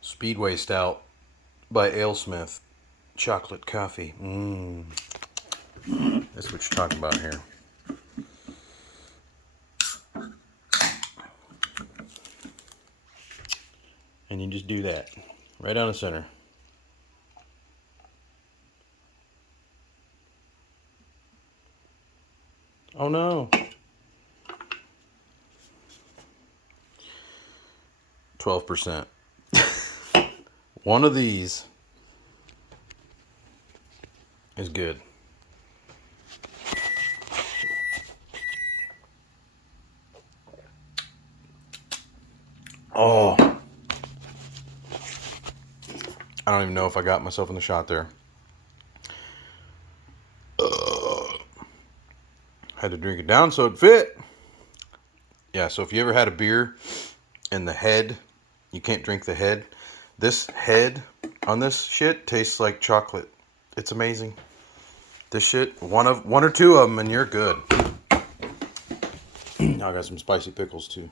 Speedway Stout by Alesmith. Chocolate coffee. That's what you're talking about here. And you just do that. Right down the center. Oh no. 12%. One of these is good. Oh. I don't even know if I got myself in the shot there. Had to drink it down so it fit. Yeah, so if you ever had a beer and the head, you can't drink the head. This head on this shit tastes like chocolate. It's amazing. This shit, one or two of them and you're good. I got some spicy pickles too.